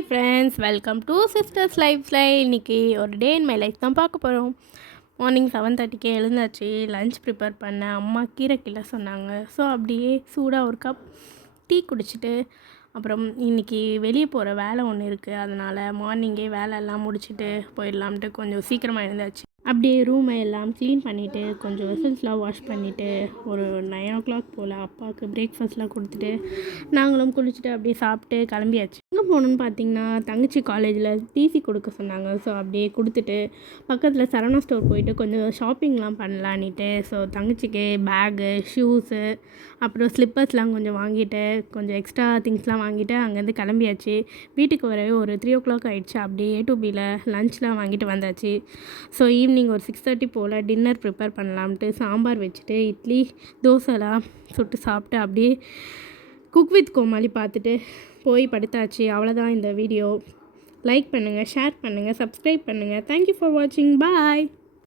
Hi friends, welcome to sisters life style. இன்றைக்கி ஒரு டே in my life தான் பார்க்க போகிறோம். மார்னிங் 7:30க்கே எழுந்தாச்சு. லஞ்ச் ப்ரிப்பேர் பண்ணேன். அம்மா கீரை கிள்ள சொன்னாங்க. ஸோ அப்படியே சூடாக ஒரு கப் டீ குடிச்சிட்டு, அப்புறம் இன்றைக்கி வெளியே போகிற வேலை ஒன்று இருக்குது. அதனால் மார்னிங்கே வேலையெல்லாம் முடிச்சுட்டு போயிடலாம்ட்டு கொஞ்சம் சீக்கிரமாக எழுந்தாச்சு. அப்படியே ரூமை எல்லாம் க்ளீன் பண்ணிவிட்டு, கொஞ்சம் வெசல்ஸ்லாம் வாஷ் பண்ணிவிட்டு, ஒரு 9 o'clock போல் அப்பாவுக்கு பிரேக்ஃபாஸ்ட்லாம் கொடுத்துட்டு, நாங்களும் குளிச்சுட்டு அப்படியே சாப்பிட்டு கிளம்பியாச்சு. எங்கே போகணுன்னு பார்த்தீங்கன்னா, தங்கச்சி காலேஜில் டிசி கொடுக்க சொன்னாங்க. ஸோ அப்படியே கொடுத்துட்டு பக்கத்தில் சரவணா ஸ்டோர் போயிட்டு கொஞ்சம் ஷாப்பிங்லாம் பண்ணலான்ட்டு, ஸோ தங்கச்சிக்கு பேகு, ஷூஸு, அப்புறம் ஸ்லிப்பர்ஸ்லாம் கொஞ்சம் வாங்கிட்டு, கொஞ்சம் எக்ஸ்ட்ரா திங்ஸ்லாம் வாங்கிட்டு அங்கேருந்து கிளம்பியாச்சு. வீட்டுக்கு வரவே ஒரு 3 o'clock ஆகிடுச்சு. அப்படியே A to Bயில் லஞ்ச்லாம் வாங்கிட்டு வந்தாச்சு. ஸோ ஈவினிங் ஒரு 6:30 போல் டின்னர் ப்ரிப்பேர் பண்ணலாம்ட்டு சாம்பார் வச்சுட்டு இட்லி தோசைலாம் சுட்டு சாப்பிட்டு அப்படியே குக் வித் கோமாளி பார்த்துட்டு போய் படுத்தாச்சு. அவ்வளோதான் இந்த வீடியோ. லைக் பண்ணுங்கள், ஷேர் பண்ணுங்கள், சப்ஸ்கிரைப் பண்ணுங்கள். தேங்க்யூ ஃபார் வாட்சிங். பாய்.